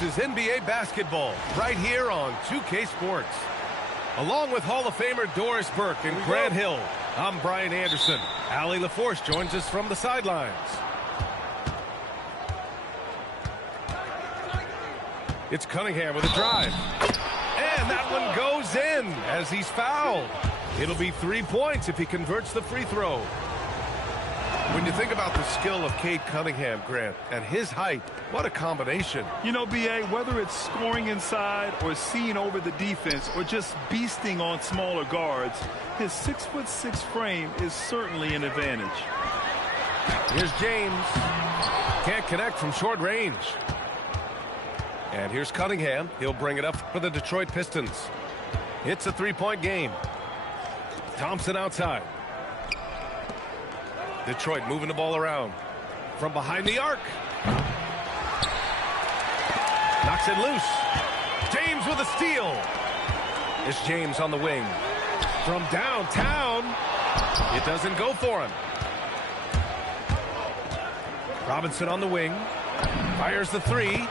This is NBA basketball right here on 2K Sports. Along with Hall of Famer Doris Burke and Grant Hill, I'm Brian Anderson. Allie LaForce joins us from the sidelines. It's Cunningham with a drive. And that one goes in as he's fouled. It'll be 3 points if he converts the free throw. When you think about the skill of Cade Cunningham, Grant, and his height, what a combination. You know, B.A., whether it's scoring inside or seeing over the defense or just beasting on smaller guards, his 6'6" frame is certainly an advantage. Here's James. Can't connect from short range. And here's Cunningham. He'll bring it up for the Detroit Pistons. It's a three-point game. Thompson outside. Detroit moving the ball around. From behind the arc. Knocks it loose. James with a steal. It's James on the wing. From downtown. It doesn't go for him. Robinson on the wing. Fires the three.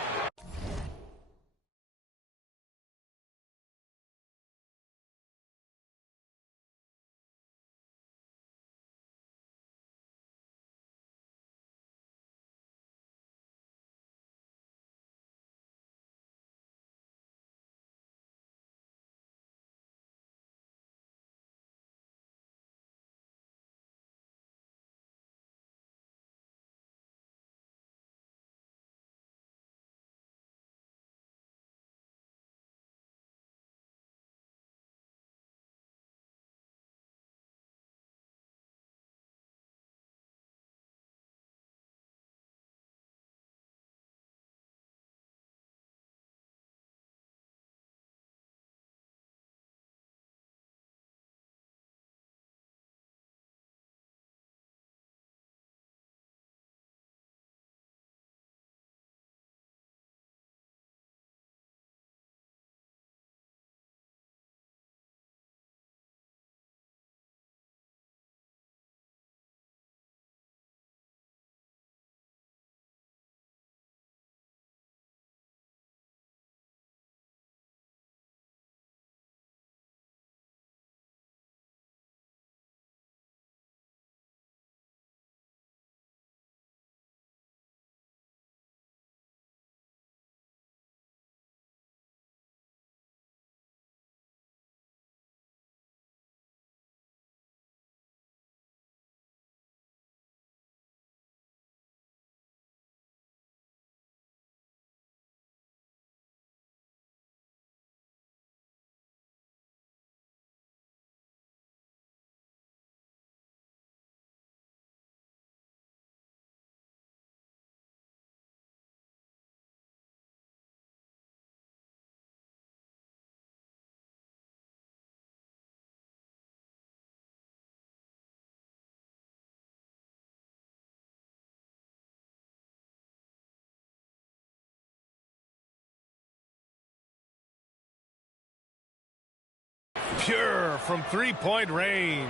Pure from three-point range.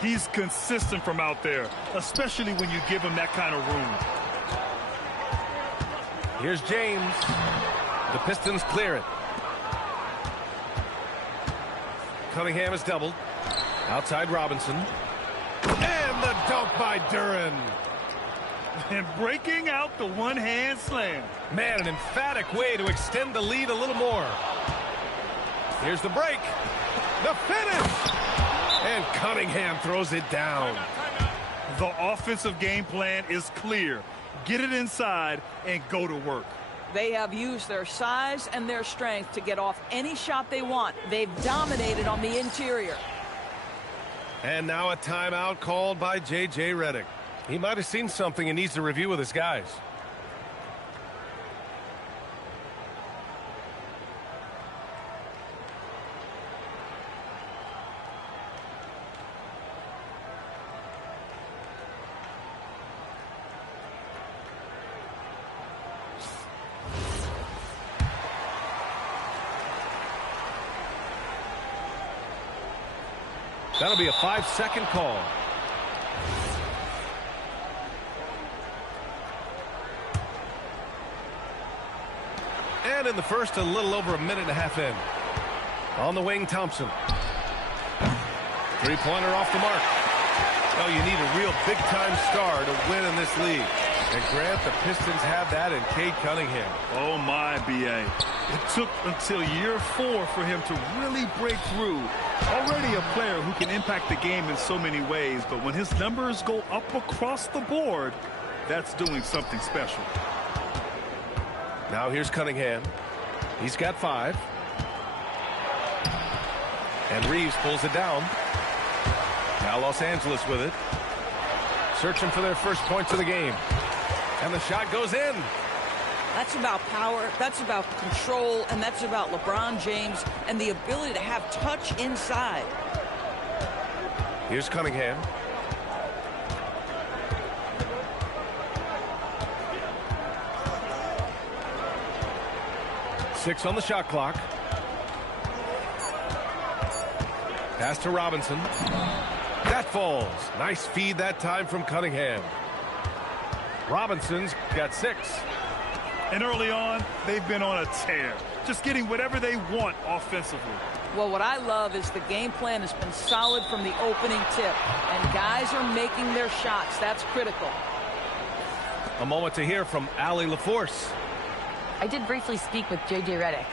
He's consistent from out there, especially when you give him that kind of room. Here's James. The Pistons clear it. Cunningham is doubled. Outside Robinson. And the dunk by Duren. And breaking out the one-hand slam. Man, an emphatic way to extend the lead a little more. Here's the break. The finish. And Cunningham throws it down. The offensive game plan is clear. Get it inside and go to work. They have used their size and their strength to get off any shot they want. They've dominated on the interior. And now a timeout called by J.J. Redick. He might have seen something and needs to review with his guys. That'll be a 5-second call. And in the first, a little over a minute and a half in. On the wing, Thompson. Three-pointer off the mark. Oh, you need a real big-time star to win in this league. And Grant, the Pistons have that in Cade Cunningham. Oh, my, B.A. It took until year 4 for him to really break through. Already a player who can impact the game in so many ways, but when his numbers go up across the board, that's doing something special. Now here's Cunningham. He's got 5. And Reeves pulls it down. Now Los Angeles with it. Searching for their first points of the game. And the shot goes in. That's about power, that's about control, and that's about LeBron James and the ability to have touch inside. Here's Cunningham. Six on the shot clock. Pass to Robinson. That falls. Nice feed that time from Cunningham. Robinson's got 6. And early on, they've been on a tear, just getting whatever they want offensively. Well, what I love is the game plan has been solid from the opening tip, and guys are making their shots. That's critical. A moment to hear from Allie LaForce. I did briefly speak with J.J. Redick.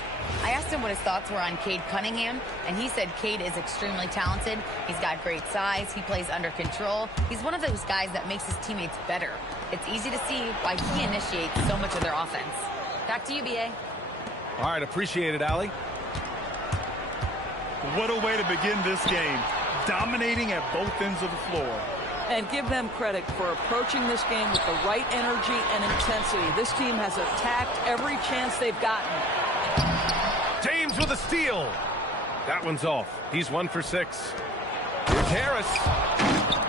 I asked him what his thoughts were on Cade Cunningham, and he said Cade is extremely talented. He's got great size. He plays under control. He's one of those guys that makes his teammates better. It's easy to see why he initiates so much of their offense. Back to you, B.A. All right, appreciate it, Allie. What a way to begin this game, dominating at both ends of the floor. And give them credit for approaching this game with the right energy and intensity. This team has attacked every chance they've gotten. James with a steal. That one's off. He's 1 for 6. Here's Harris.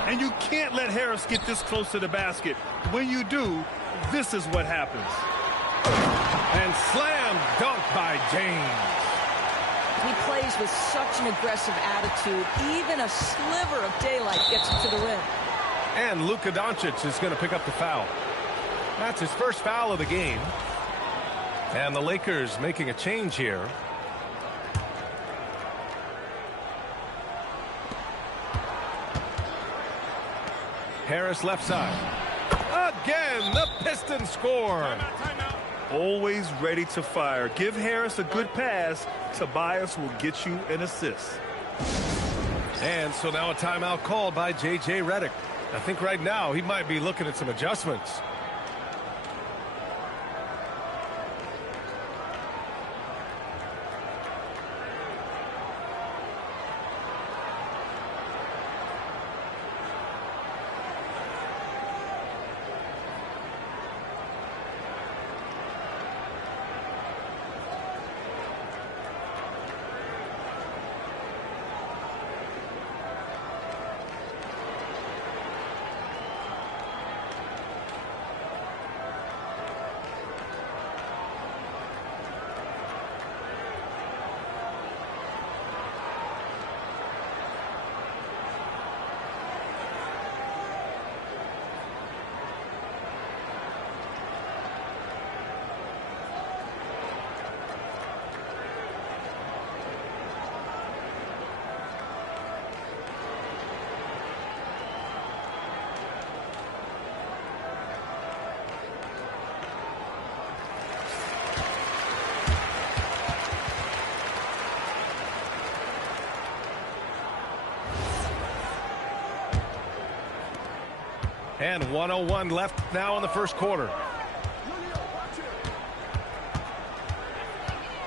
And you can't let Harris get this close to the basket. When you do, this is what happens. And slam dunk by James. He plays with such an aggressive attitude. Even a sliver of daylight gets him to the rim. And Luka Doncic is going to pick up the foul. That's his first foul of the game. And the Lakers making a change here. Harris left side. Again, the Pistons score. Always ready to fire. Give Harris a good pass. Tobias will get you an assist. And so now a timeout called by J.J. Redick. I think right now he might be looking at some adjustments. And 1:01 left now in the first quarter.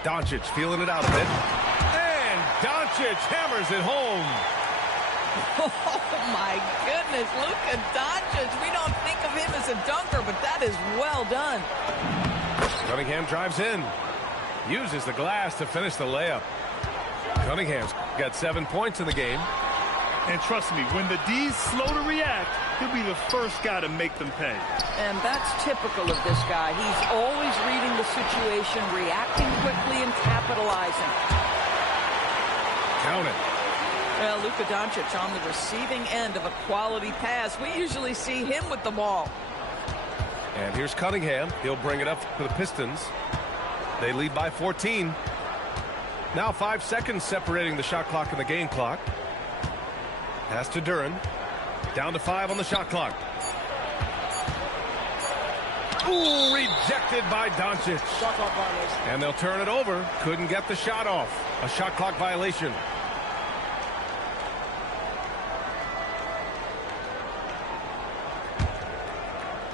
Doncic feeling it out a bit. And Doncic hammers it home. Oh, my goodness. Luka Doncic. We don't think of him as a dunker, but that is well done. Cunningham drives in. Uses the glass to finish the layup. Cunningham's got 7 points in the game. And trust me, when the D's slow to react, he'll be the first guy to make them pay. And that's typical of this guy. He's always reading the situation, reacting quickly, and capitalizing. Count it. Well, Luka Doncic on the receiving end of a quality pass. We usually see him with the ball. And here's Cunningham. He'll bring it up for the Pistons. They lead by 14. Now 5 seconds separating the shot clock and the game clock. Pass to Duran. Down to 5 on the shot clock. Ooh, rejected by Doncic. Shot clock violation. And they'll turn it over. Couldn't get the shot off. A shot clock violation.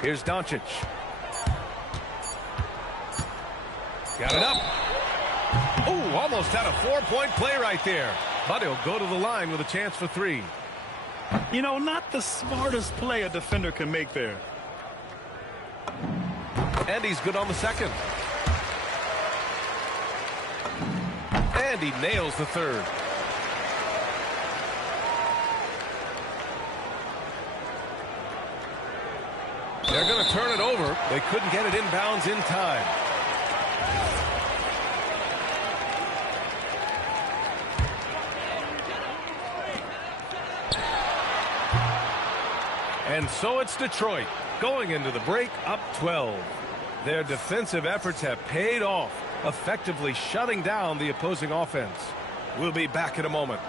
Here's Doncic. Got it up. Oh, almost had a 4-point play right there. But he'll go to the line with a chance for 3. You know, not the smartest play a defender can make there. And he's good on the second. And he nails the third. They're going to turn it over. They couldn't get it inbounds in time. And so it's Detroit going into the break up 12. Their defensive efforts have paid off, effectively shutting down the opposing offense. We'll be back in a moment.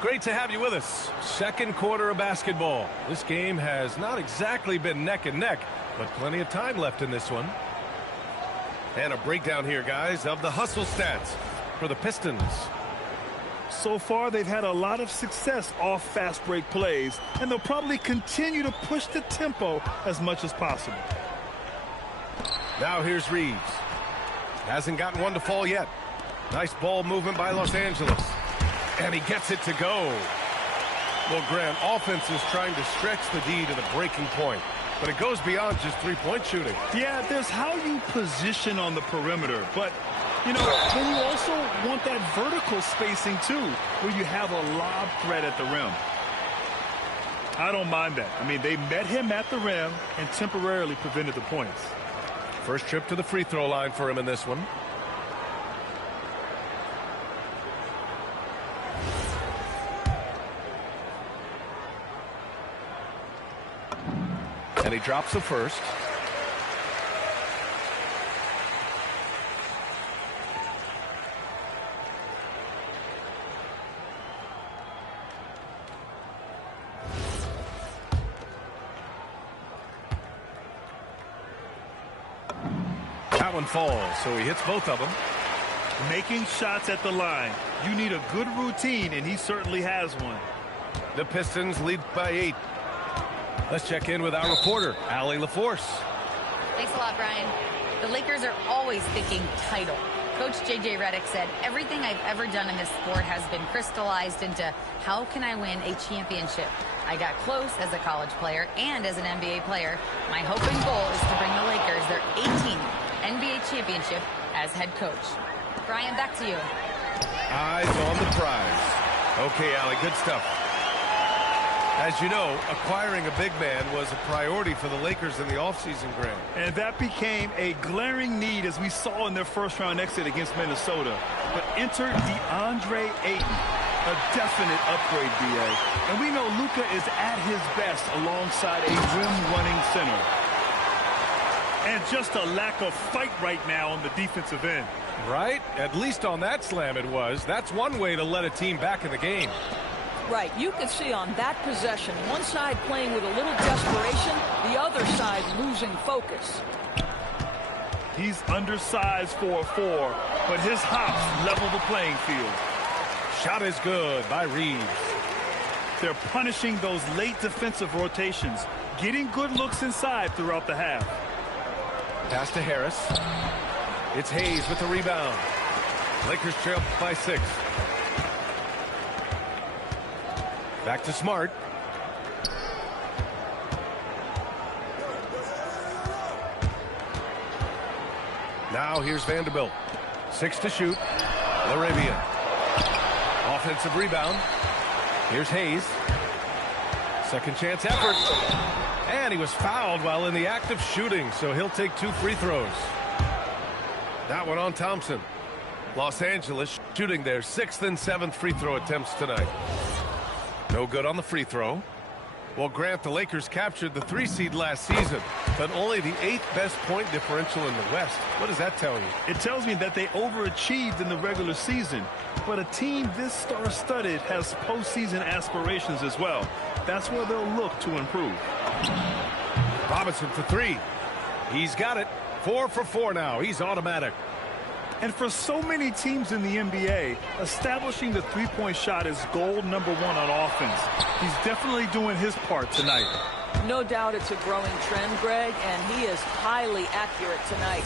Great to have you with us. Second quarter of basketball. This game has not exactly been neck and neck, but plenty of time left in this one. And a breakdown here, guys, of the hustle stats for the Pistons. So far, they've had a lot of success off fast break plays, and they'll probably continue to push the tempo as much as possible. Now here's Reeves. Hasn't gotten one to fall yet. Nice ball movement by Los Angeles. And he gets it to go. Well, Graham, offense is trying to stretch the D to the breaking point. But it goes beyond just three-point shooting. Yeah, there's how you position on the perimeter. But, you know, then you also want that vertical spacing, too, where you have a lob threat at the rim. I don't mind that. I mean, they met him at the rim and temporarily prevented the points. First trip to the free throw line for him in this one. And he drops the first. That one falls, so he hits both of them. Making shots at the line. You need a good routine, and he certainly has one. The Pistons lead by 8. Let's check in with our reporter, Allie LaForce. Thanks a lot, Brian. The Lakers are always thinking title. Coach J.J. Redick said, everything I've ever done in this sport has been crystallized into how can I win a championship. I got close as a college player and as an NBA player. My hope and goal is to bring the Lakers their 18th NBA championship as head coach. Brian, back to you. Eyes on the prize. Okay, Allie, good stuff. As you know, acquiring a big man was a priority for the Lakers in the offseason, Graham. And that became a glaring need, as we saw in their first-round exit against Minnesota. But enter DeAndre Ayton, a definite upgrade, B.A. And we know Luka is at his best alongside a rim-running center. And just a lack of fight right now on the defensive end. Right? At least on that slam it was. That's one way to let a team back in the game. Right, you can see on that possession, one side playing with a little desperation, the other side losing focus. He's undersized for a 4, but his hops level the playing field. Shot is good by Reeves. They're punishing those late defensive rotations, getting good looks inside throughout the half. Pass to Harris. It's Hayes with the rebound. Lakers trail by 6. Back to Smart. Now here's Vanderbilt. 6 to shoot. Laravia. Offensive rebound. Here's Hayes. Second chance effort. And he was fouled while in the act of shooting, so he'll take 2 free throws. That one on Thompson. Los Angeles shooting their 6th and 7th free throw attempts tonight. No good on the free throw. Well, Grant, the Lakers captured the 3 seed last season, but only the 8th best point differential in the West. What does that tell you? It tells me that they overachieved in the regular season, but a team this star-studded has postseason aspirations as well. That's where they'll look to improve. Robinson for 3. He's got it. 4 for 4 now. He's automatic. And for so many teams in the NBA, establishing the three-point shot is goal number 1 on offense. He's definitely doing his part tonight. No doubt it's a growing trend, Greg, and he is highly accurate tonight.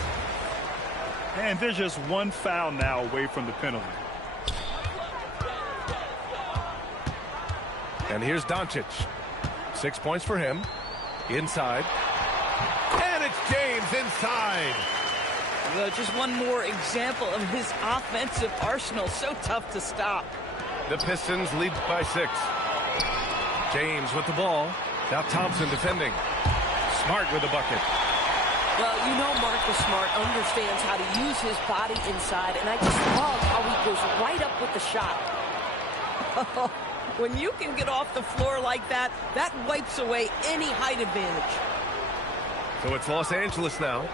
And there's just 1 foul now away from the penalty. And here's Doncic. 6 points for him. Inside. And it's James inside. Just one more example of his offensive arsenal. So tough to stop. The Pistons lead by 6. James with the ball. Now Thompson defending. Smart with the bucket. Well, you know Marcus Smart understands how to use his body inside, and I just love how he goes right up with the shot. When you can get off the floor like that, that wipes away any height advantage. So it's Los Angeles now.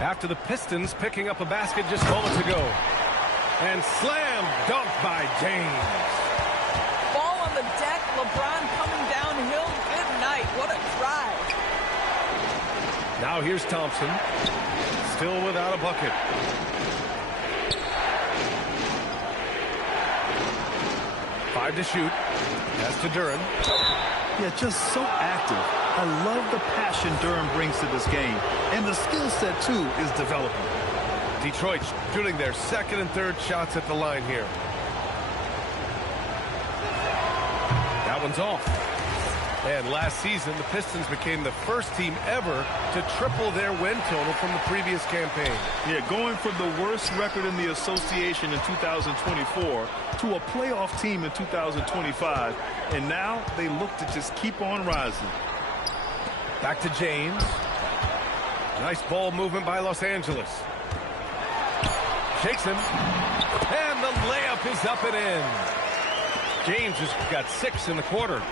After the Pistons picking up a basket just moments ago. And slam dunk by James. Ball on the deck, LeBron coming downhill. Good night. What a drive. Now here's Thompson. Still without a bucket. Five to shoot. Pass to Duren. Yeah, just so active. I love the passion Duren brings to this game. And the skill set, too, is developing. Detroit shooting their second and third shots at the line here. That one's off. And last season, the Pistons became the first team ever to triple their win total from the previous campaign. Yeah, going from the worst record in the association in 2024 to a playoff team in 2025. And now they look to just keep on rising. Back to James. Nice ball movement by Los Angeles. Shakes him. And the layup is up and in. James has got 6 in the quarter.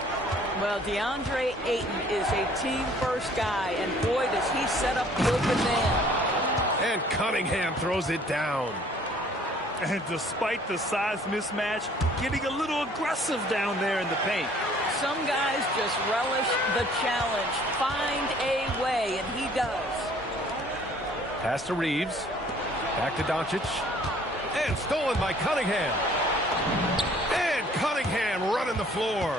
Well, DeAndre Ayton is a team-first guy, and boy, does he set up the open man. And Cunningham throws it down. And despite the size mismatch, getting a little aggressive down there in the paint. Some guys just relish the challenge. Find a way, and he does. Pass to Reeves. Back to Doncic. And stolen by Cunningham. And Cunningham running the floor.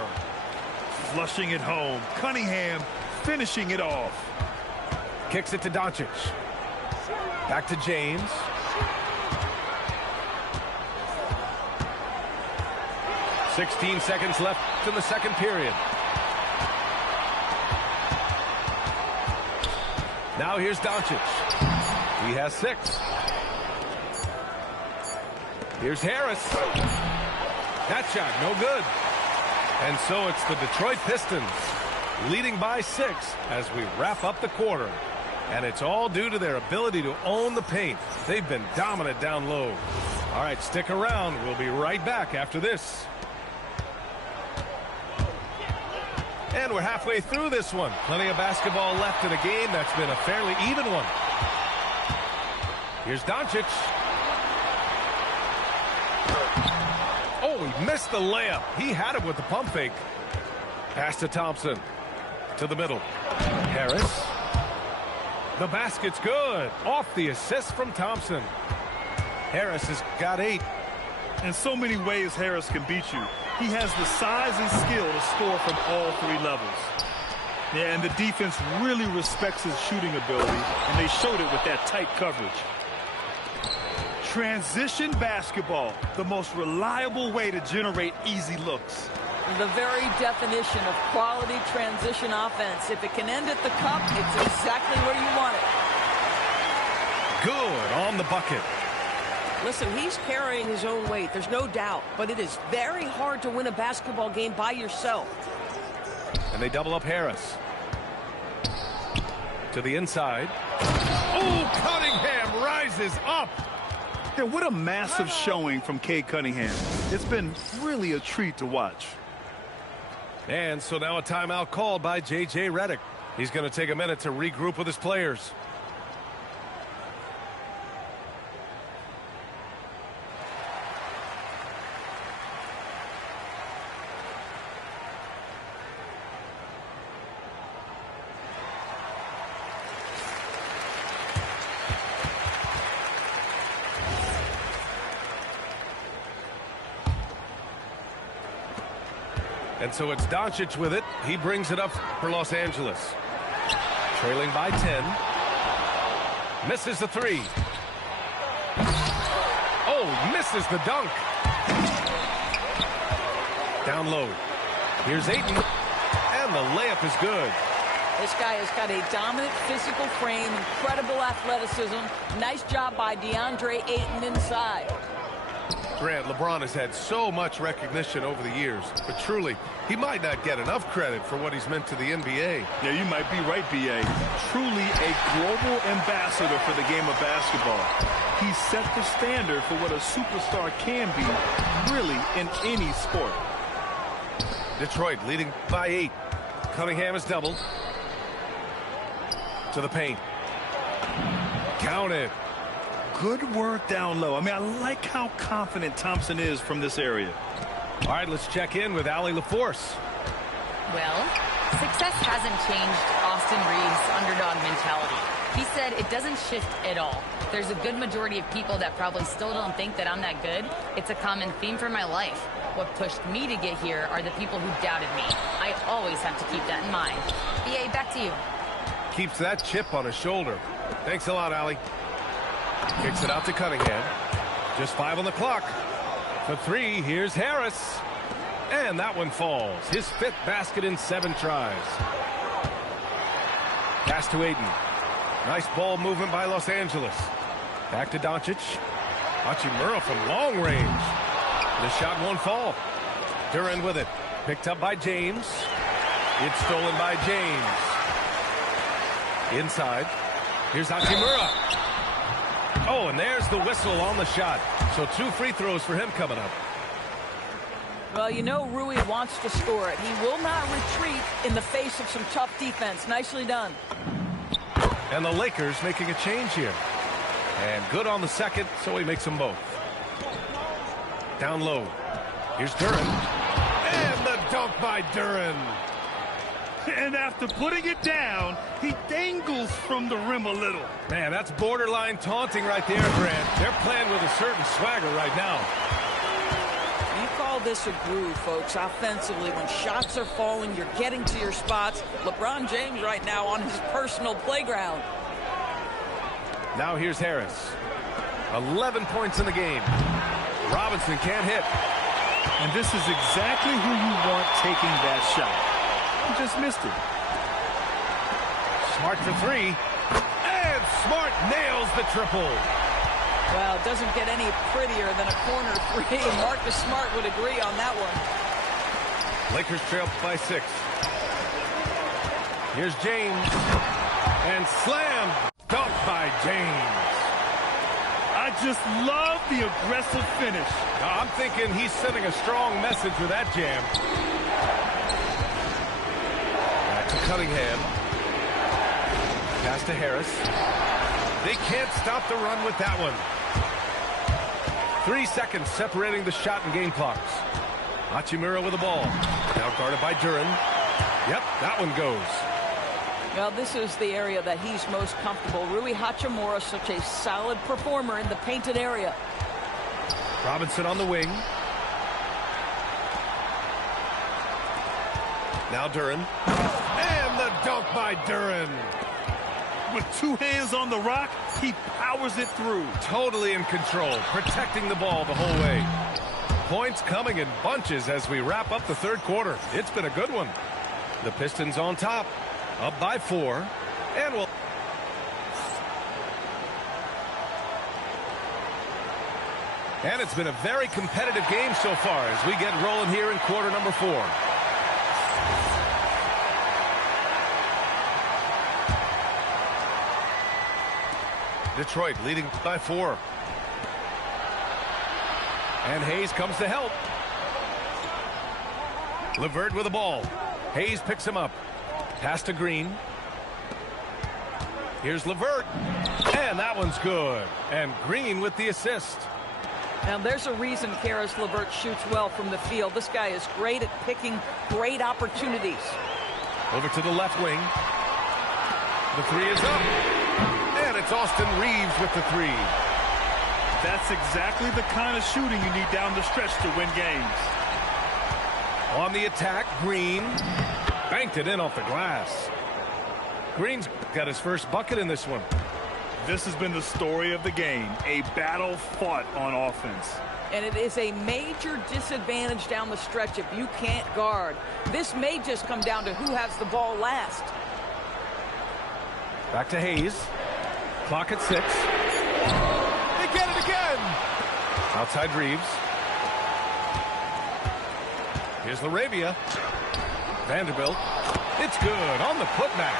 Flushing it home. Cunningham finishing it off. Kicks it to Doncic. Back to James. "16 seconds left in the second period. Now here's Doncic. He has 6. Here's Harris. That shot, no good. And so it's the Detroit Pistons leading by 6 as we wrap up the quarter. And it's all due to their ability to own the paint. They've been dominant down low. All right, stick around. We'll be right back after this. And we're halfway through this one. Plenty of basketball left in a game that's been a fairly even one. Here's Doncic. Oh, he missed the layup. He had it with the pump fake. Pass to Thompson. To the middle. Harris. The basket's good. Off the assist from Thompson. Harris has got 8. In so many ways, Harris can beat you. He has the size and skill to score from all 3 levels. Yeah, and the defense really respects his shooting ability, and they showed it with that tight coverage. Transition basketball, the most reliable way to generate easy looks. The very definition of quality transition offense. If it can end at the cup, it's exactly where you want it. Good on the bucket. Listen, he's carrying his own weight, there's no doubt, but it is very hard to win a basketball game by yourself. And they double up Harris. To the inside. Oh, Cunningham rises up. Yeah, what a massive showing from Cade Cunningham. It's been really a treat to watch. And so now a timeout called by J.J. Redick. He's going to take a minute to regroup with his players. And so it's Doncic with it. He brings it up for Los Angeles. Trailing by 10. Misses the three. Oh, misses the dunk. Down low. Here's Ayton. And the layup is good. This guy has got a dominant physical frame, incredible athleticism. Nice job by DeAndre Ayton inside. Grant, LeBron has had so much recognition over the years, but truly, he might not get enough credit for what he's meant to the NBA. Yeah, you might be right, B.A. Truly a global ambassador for the game of basketball. He set the standard for what a superstar can be, really, in any sport. Detroit leading by 8. Cunningham is doubled. To the paint. Count it. Good work down low. I mean, I like how confident Thompson is from this area. All right, let's check in with Allie LaForce. Well, success hasn't changed Austin Reeves' underdog mentality. He said it doesn't shift at all. There's a good majority of people that probably still don't think that I'm that good. It's a common theme for my life. What pushed me to get here are the people who doubted me. I always have to keep that in mind. BA, back to you. Keeps that chip on his shoulder. Thanks a lot, Allie. Kicks it out to Cunningham. Just 5 on the clock. For 3, here's Harris. And that one falls. His 5th basket in 7 tries. Pass to Ayton. Nice ball movement by Los Angeles. Back to Doncic. Hachimura from long range. The shot won't fall. Duran with it. Picked up by James. It's stolen by James. Inside. Here's Hachimura. Oh, and there's the whistle on the shot. So 2 free throws for him coming up. Well, you know Rui wants to score it. He will not retreat in the face of some tough defense. Nicely done. And the Lakers making a change here. And good on the second, so he makes them both. Down low. Here's Duran. And the dunk by Duran. And after putting it down, he dangles from the rim a little. Man, that's borderline taunting right there, Grant. They're playing with a certain swagger right now. You call this a groove, folks, offensively. When shots are falling, you're getting to your spots. LeBron James right now on his personal playground. Now here's Harris. 11 points in the game. Robinson can't hit. And this is exactly who you want taking that shot. He just missed it. Smart for 3. And Smart nails the triple. Well, it doesn't get any prettier than a corner 3. Marcus Smart would agree on that one. Lakers trail by 6. Here's James. And slam dunk by James. I just love the aggressive finish. I'm thinking he's sending a strong message with that jam. Back to Cunningham. Pass to Harris. They can't stop the run with that one. 3 seconds separating the shot and game clocks. Hachimura with the ball. Now guarded by Duran. Yep, that one goes. Well, this is the area that he's most comfortable. Rui Hachimura, such a solid performer in the painted area. Robinson on the wing. Now Duran. And the dunk by Duran. With 2 hands on the rock, he powers it through. Totally in control, protecting the ball the whole way. Points coming in bunches as we wrap up the 3rd quarter. It's been a good one. The Pistons on top, up by 4. And we'll... And it's been a very competitive game so far as we get rolling here in quarter number 4. Detroit leading by 4. And Hayes comes to help. LeVert with the ball. Hayes picks him up. Pass to Green. Here's LeVert. And that one's good. And Green with the assist. Now, there's a reason Karis LeVert shoots well from the field. This guy is great at picking great opportunities. Over to the left wing. The three is up. And it's Austin Reeves with the three. That's exactly the kind of shooting you need down the stretch to win games. On the attack, Green banked it in off the glass. Green's got his first bucket in this one. This has been the story of the game, a battle fought on offense. And it is a major disadvantage down the stretch if you can't guard. This may just come down to who has the ball last. Back to Hayes. Clock at 6. They get it again. Outside Reeves. Here's LaRavia. Vanderbilt. It's good on the putback.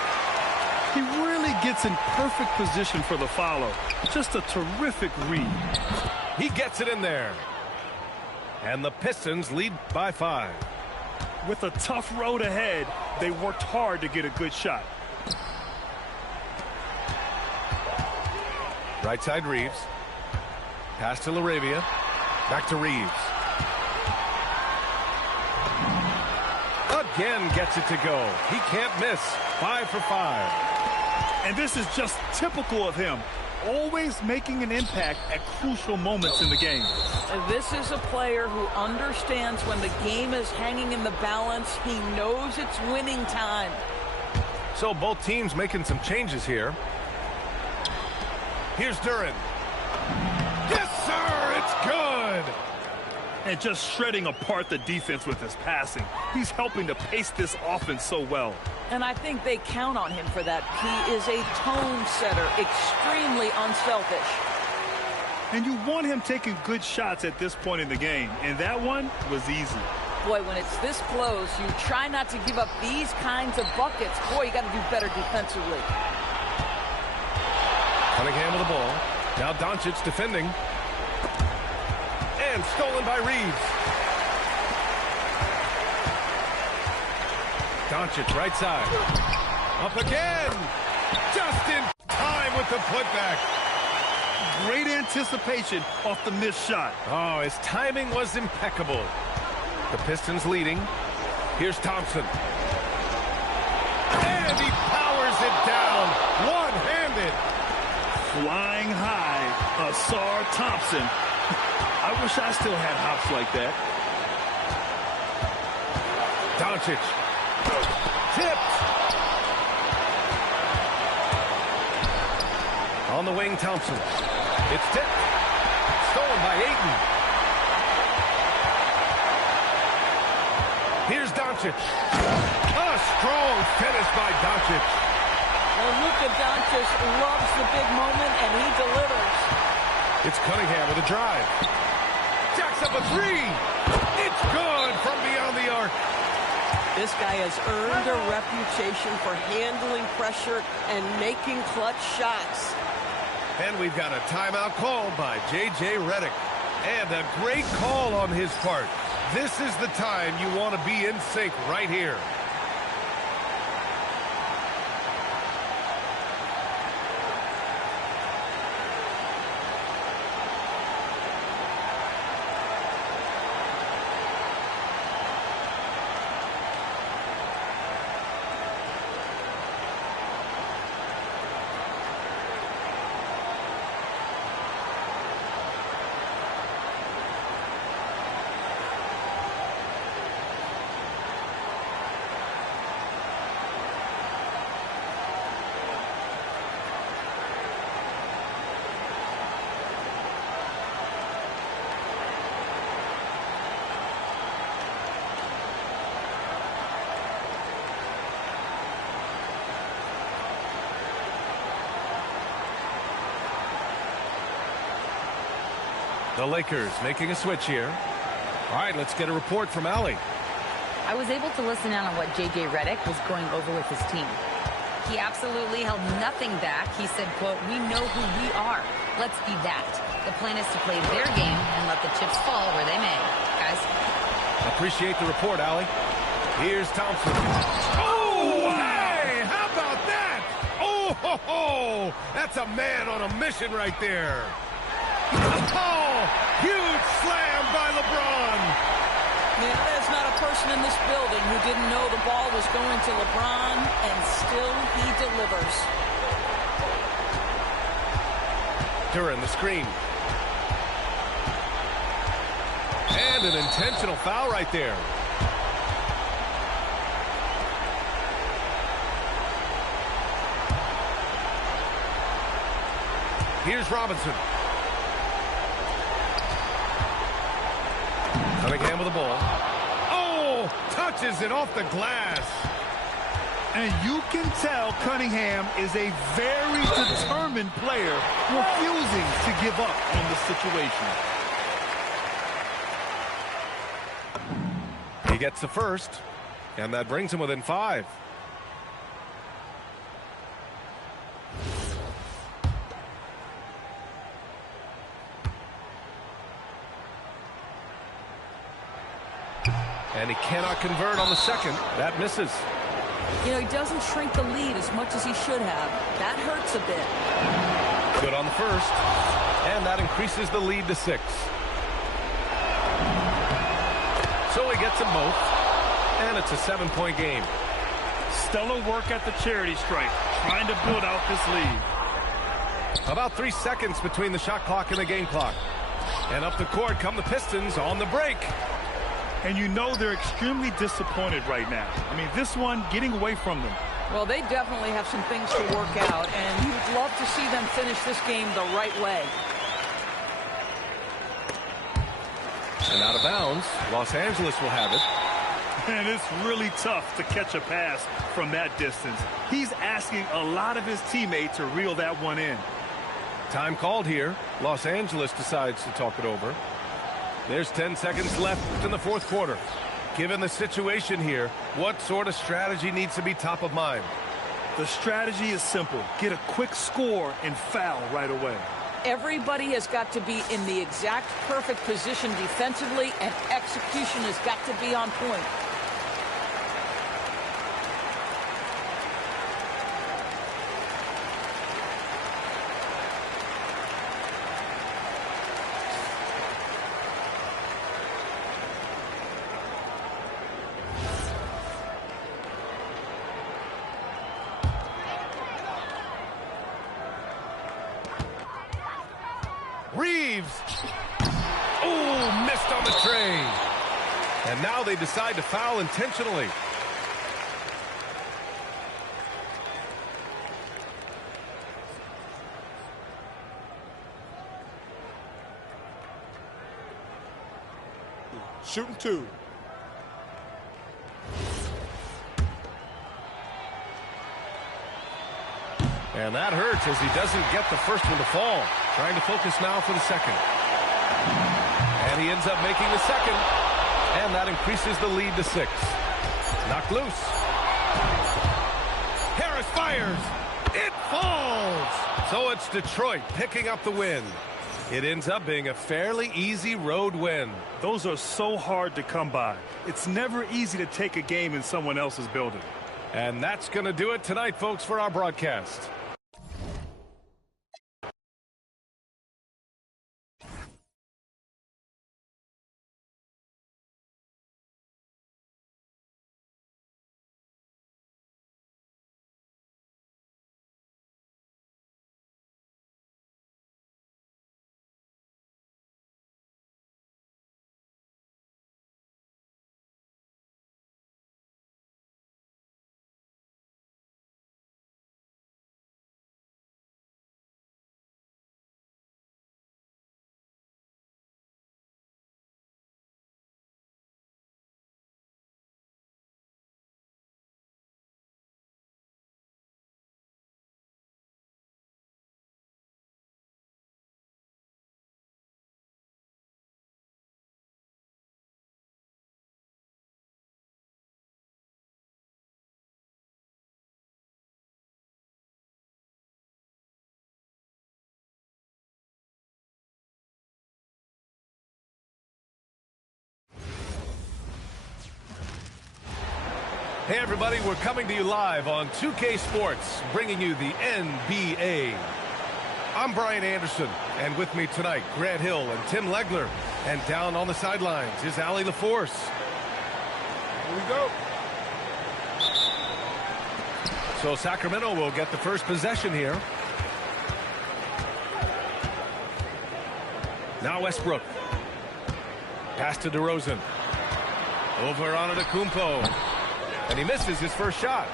He really gets in perfect position for the follow. Just a terrific read. He gets it in there. And the Pistons lead by 5. With a tough road ahead, they worked hard to get a good shot. Right side Reeves. Pass to LaRavia. Back to Reeves. Again gets it to go. He can't miss. 5 for 5. And this is just typical of him. Always making an impact at crucial moments in the game. This is a player who understands when the game is hanging in the balance. He knows it's winning time. So both teams making some changes here. Here's Duren. Yes, sir! It's good! And just shredding apart the defense with his passing. He's helping to pace this offense so well. And I think they count on him for that. He is a tone setter, extremely unselfish. And you want him taking good shots at this point in the game. And that one was easy. Boy, when it's this close, you try not to give up these kinds of buckets. Boy, you got to do better defensively. Cunningham with the ball. Now Doncic defending. And stolen by Reeves. Doncic right side. Up again. Just in time with the putback. Great anticipation off the missed shot. Oh, his timing was impeccable. The Pistons leading. Here's Thompson. And he powers it down. One-handed. Flying high, Asar Thompson. I wish I still had hops like that. Doncic. Tipped. On the wing, Thompson. It's tipped. Stolen by Ayton. Here's Doncic. A strong finish by Doncic. Well, Luka Doncic loves the big moment, and he delivers. It's Cunningham with a drive. Jacks up a three. It's good from beyond the arc. This guy has earned a reputation for handling pressure and making clutch shots. And we've got a timeout called by J.J. Redick. And a great call on his part. This is the time you want to be in sync right here. The Lakers making a switch here. All right, let's get a report from Allie. I was able to listen in on what J.J. Redick was going over with his team. He absolutely held nothing back. He said, quote, "We know who we are. Let's be that. The plan is to play their game and let the chips fall where they may." Guys. Appreciate the report, Allie. Here's Thompson. Oh, hey, how about that? Oh, ho, ho. That's a man on a mission right there. Oh, huge slam by LeBron. Yeah, there's not a person in this building who didn't know the ball was going to LeBron, and still he delivers. Duran, the screen. And an intentional foul right there. Here's Robinson. Cunningham with the ball. Oh, touches it off the glass. And you can tell Cunningham is a very determined player, refusing to give up on the situation. He gets the first, and that brings him within 5. And he cannot convert on the second. That misses. You know, he doesn't shrink the lead as much as he should have. That hurts a bit. Good on the first. And that increases the lead to 6. So he gets them both. And it's a 7-point game. Stellar work at the charity stripe, trying to build out this lead. About 3 seconds between the shot clock and the game clock. And up the court come the Pistons on the break. And you know they're extremely disappointed right now. I mean, this one getting away from them. Well, they definitely have some things to work out, and you'd love to see them finish this game the right way. And out of bounds, Los Angeles will have it. And it's really tough to catch a pass from that distance. He's asking a lot of his teammates to reel that one in. Time called here. Los Angeles decides to talk it over. There's 10 seconds left in the fourth quarter. Given the situation here, what sort of strategy needs to be top of mind? The strategy is simple. Get a quick score and foul right away. Everybody has got to be in the exact perfect position defensively, and execution has got to be on point. Reeves. Oh, missed on the tray. And now they decide to foul intentionally. Shooting 2. And that hurts as he doesn't get the first one to fall. Trying to focus now for the second. And he ends up making the second. And that increases the lead to 6. Knocked loose. Harris fires. It falls. So it's Detroit picking up the win. It ends up being a fairly easy road win. Those are so hard to come by. It's never easy to take a game in someone else's building. And that's going to do it tonight, folks, for our broadcast. Hey, everybody, we're coming to you live on 2K Sports, bringing you the NBA. I'm Brian Anderson, and with me tonight, Grant Hill and Tim Legler. And down on the sidelines is Allie LaForce. Here we go. So Sacramento will get the first possession here. Now Westbrook. Pass to DeRozan. Over Antetokounmpo. And he misses his first shot.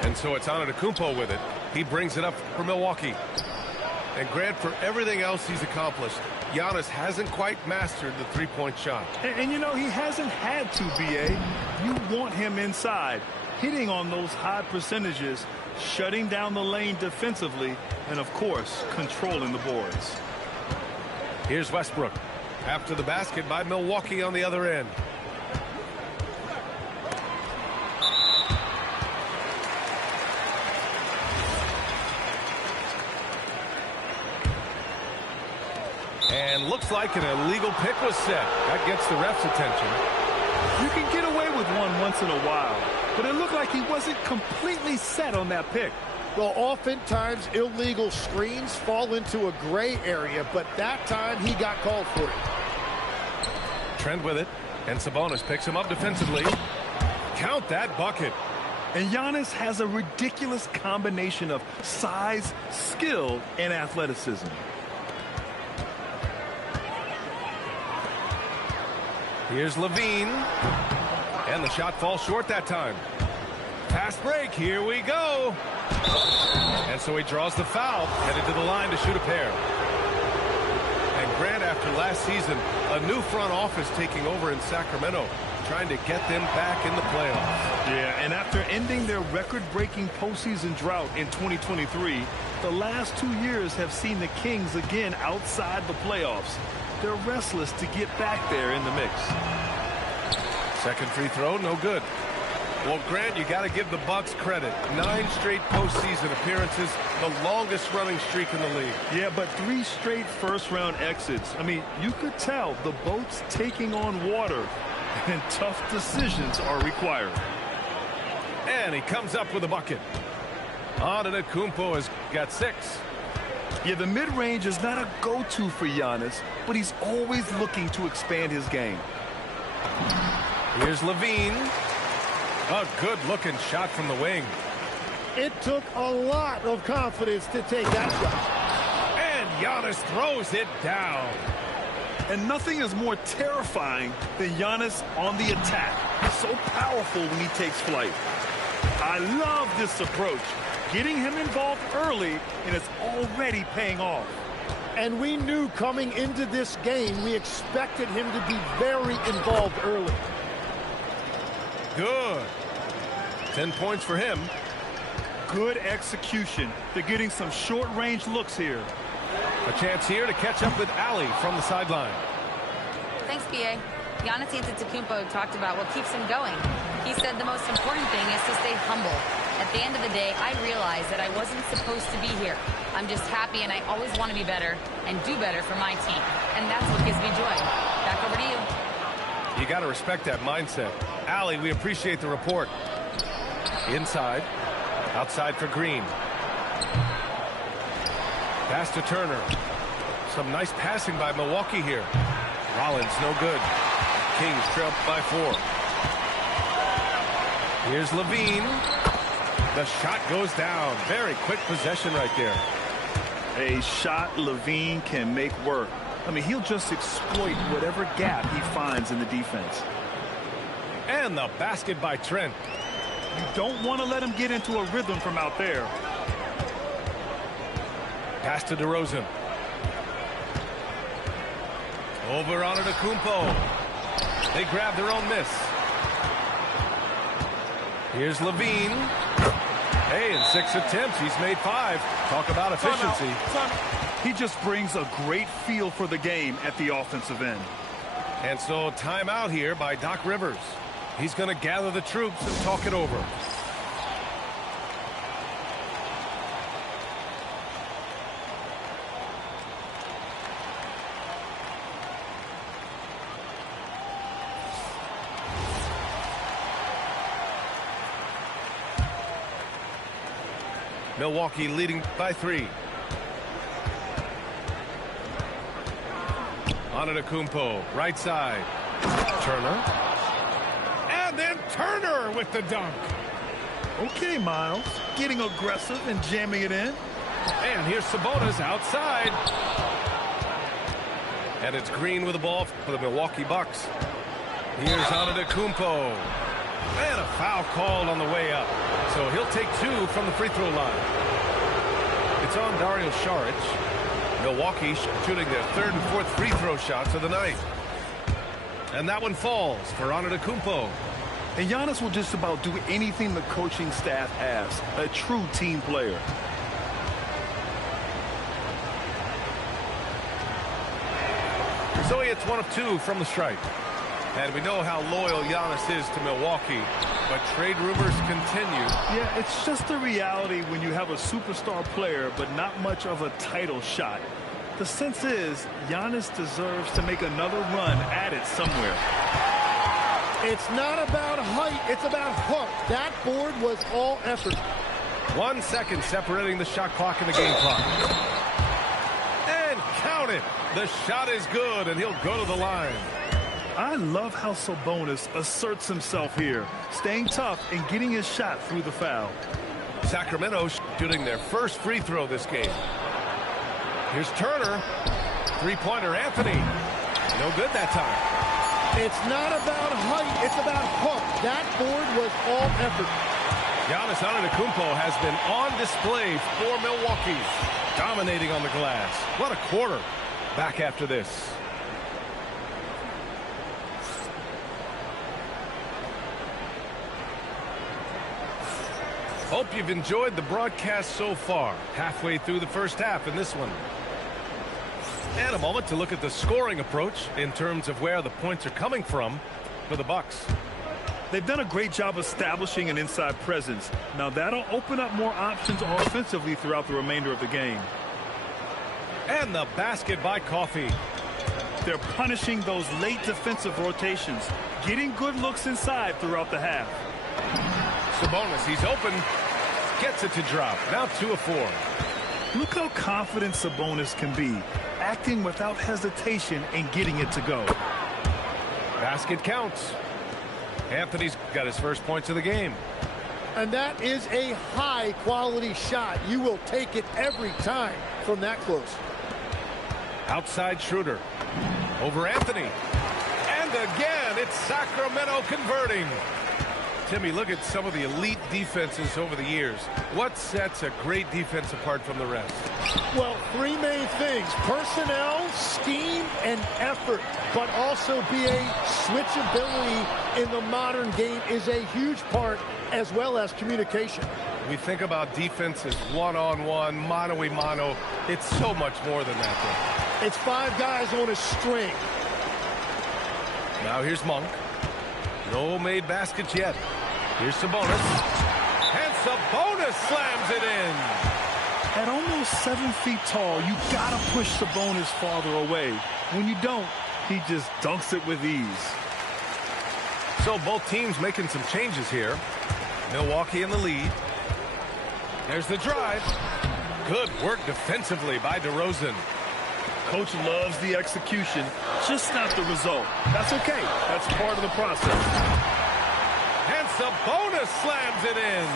And so it's Antetokounmpo with it. He brings it up for Milwaukee. And Grant, for everything else he's accomplished, Giannis hasn't quite mastered the three-point shot. And you know, he hasn't had to, B.A. You want him inside, hitting on those high percentages, shutting down the lane defensively, and, of course, controlling the boards. Here's Westbrook. After the basket by Milwaukee on the other end. And looks like an illegal pick was set. That gets the ref's attention. You can get away with one once in a while, but it looked like he wasn't completely set on that pick. Well, oftentimes illegal screens fall into a gray area, but that time he got called for it. Trent with it, and Sabonis picks him up defensively. Count that bucket. And Giannis has a ridiculous combination of size, skill, and athleticism. Here's Levine. And the shot falls short that time. Fast break. Here we go. And so he draws the foul, headed to the line to shoot a pair. And Grant, after last season, a new front office taking over in Sacramento, trying to get them back in the playoffs. Yeah, and after ending their record-breaking postseason drought in 2023, the last 2 years have seen the Kings again outside the playoffs. They're restless to get back there in the mix. Second free throw, no good. Well, Grant, you got to give the Bucks credit. 9 straight postseason appearances, the longest running streak in the league. Yeah, but 3 straight first-round exits. I mean, you could tell the boat's taking on water, and tough decisions are required. And he comes up with a bucket. Antetokounmpo has got 6. Yeah, the mid-range is not a go-to for Giannis, but he's always looking to expand his game. Here's Levine. A good-looking shot from the wing. It took a lot of confidence to take that shot. And Giannis throws it down. And nothing is more terrifying than Giannis on the attack. So powerful when he takes flight. I love this approach. Getting him involved early, and it's already paying off. And we knew coming into this game, we expected him to be very involved early. Good. 10 points for him. Good execution. They're getting some short-range looks here. A chance here to catch up with Allie from the sideline. Thanks, B.A. Giannis Antetokounmpo talked about what keeps him going. He said the most important thing is to stay humble. At the end of the day, I realized that I wasn't supposed to be here. I'm just happy, and I always want to be better and do better for my team. And that's what gives me joy. Back over to you. You got to respect that mindset. Allie, we appreciate the report. Inside. Outside for Green. Pass to Turner. Some nice passing by Milwaukee here. Rollins, no good. Kings trail by 4. Here's Levine. The shot goes down. Very quick possession right there. A shot Levine can make work. I mean, he'll just exploit whatever gap he finds in the defense. And the basket by Trent. You don't want to let him get into a rhythm from out there. Pass to DeRozan. Over Antetokounmpo. They grab their own miss. Here's Levine. Hey, in 6 attempts, he's made 5. Talk about efficiency. He just brings a great feel for the game at the offensive end. And so timeout here by Doc Rivers. He's going to gather the troops and talk it over. Milwaukee leading by 3. Antetokounmpo, right side. Turner. And then Turner with the dunk. Okay, Miles. Getting aggressive and jamming it in. And here's Sabonis outside. And it's Green with the ball for the Milwaukee Bucks. Here's Antetokounmpo. And a foul called on the way up. So he'll take 2 from the free throw line. It's on Dario Saric. Milwaukee shooting their 3rd and 4th free throw shots of the night. And that one falls for Antetokounmpo. And Giannis will just about do anything the coaching staff asks. A true team player. So he hits 1 of 2 from the stripe. And we know how loyal Giannis is to Milwaukee, but trade rumors continue. Yeah, it's just the reality when you have a superstar player, but not much of a title shot. The sense is Giannis deserves to make another run at it somewhere. It's not about height, it's about hook. That board was all effort. 1 second separating the shot clock and the game clock. And count it. The shot is good, and he'll go to the line. I love how Sabonis asserts himself here, staying tough and getting his shot through the foul. Sacramento shooting their first free throw this game. Here's Turner. Three-pointer, Anthony. No good that time. It's not about height, it's about hook. That board was all effort. Giannis Antetokounmpo has been on display for Milwaukee, dominating on the glass. What a quarter. Back after this. Hope you've enjoyed the broadcast so far. Halfway through the first half in this one. And a moment to look at the scoring approach in terms of where the points are coming from for the Bucks. They've done a great job establishing an inside presence. Now that'll open up more options offensively throughout the remainder of the game. And the basket by Coffey. They're punishing those late defensive rotations, getting good looks inside throughout the half. Sabonis, he's open, gets it to drop. Now 2 of 4. Look how confident Sabonis can be, acting without hesitation and getting it to go. Basket counts. Anthony's got his first points of the game. And that is a high-quality shot. You will take it every time from that close. Outside Schroeder. Over Anthony. And again, it's Sacramento converting. Timmy, look at some of the elite defenses over the years. What sets a great defense apart from the rest? Well, 3 main things: personnel, scheme, and effort. But also BA, switchability in the modern game is a huge part, as well as communication. We think about defense as one-on-one, mano-a-mano. It's so much more than that, though. It's 5 guys on a string. Now here's Monk. No made baskets yet. Here's Sabonis. And Sabonis slams it in. At almost 7 feet tall, you gotta push Sabonis farther away. When you don't, he just dunks it with ease. So both teams making some changes here. Milwaukee in the lead. There's the drive. Good work defensively by DeRozan. Coach loves the execution, just not the result. That's okay. That's part of the process. And Sabonis slams it in.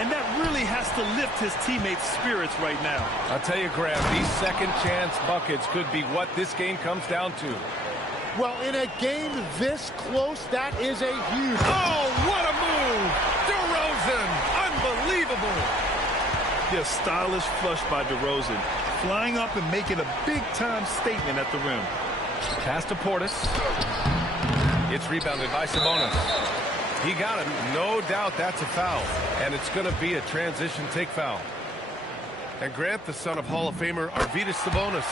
And that really has to lift his teammates' spirits right now. I'll tell you, Graham, these second chance buckets could be what this game comes down to. Well, in a game this close, that is a huge... Oh, what a move! DeRozan, unbelievable! Yeah, stylish flush by DeRozan, flying up and making a big-time statement at the rim. Pass to Portis. It's rebounded by Sabonis. He got him. No doubt that's a foul. And it's going to be a transition take foul. And Grant, the son of Hall of Famer Arvydas Sabonis.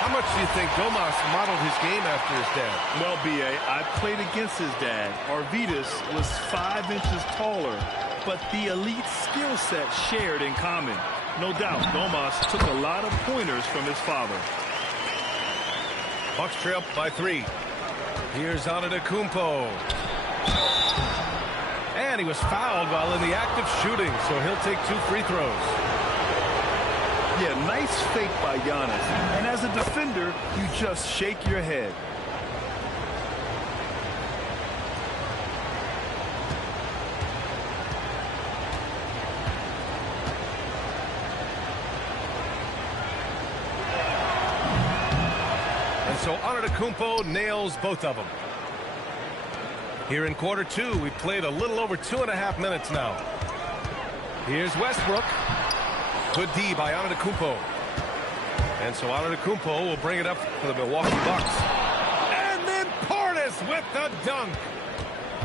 How much do you think Domas modeled his game after his dad? Well, B.A., I played against his dad. Arvydas was 5 inches taller, but the elite skill set shared in common. No doubt, Domas took a lot of pointers from his father. Bucks trail by 3. Here's Antetokounmpo. And And he was fouled while in the act of shooting, so he'll take 2 free throws. Yeah, nice fake by Giannis. And as a defender, you just shake your head. And so Antetokounmpo nails both of them. Here in quarter 2, we played a little over 2.5 minutes now. Here's Westbrook. Good D by Antetokounmpo. And so Antetokounmpo will bring it up for the Milwaukee Bucks. And then Portis with the dunk.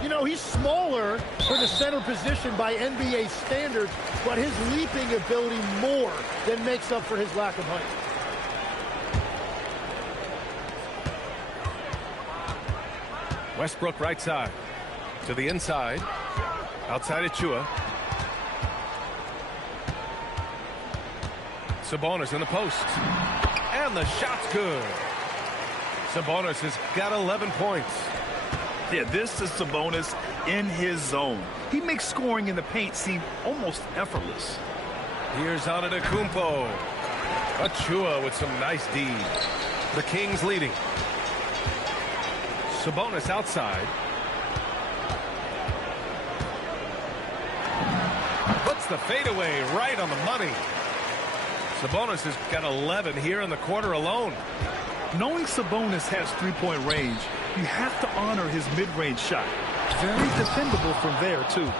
You know, he's smaller for the center position by NBA standards, but his leaping ability more than makes up for his lack of height. Westbrook right side to the inside. Outside Achua. Sabonis in the post. And the shot's good. Sabonis has got 11 points. Yeah, this is Sabonis in his zone. He makes scoring in the paint seem almost effortless. Here's Antetokounmpo. Achua with some nice D. The Kings leading. Sabonis outside. Puts the fadeaway right on the money. Sabonis has got 11 here in the quarter alone. Knowing Sabonis has three-point range, you have to honor his mid-range shot. Very dependable from there, too.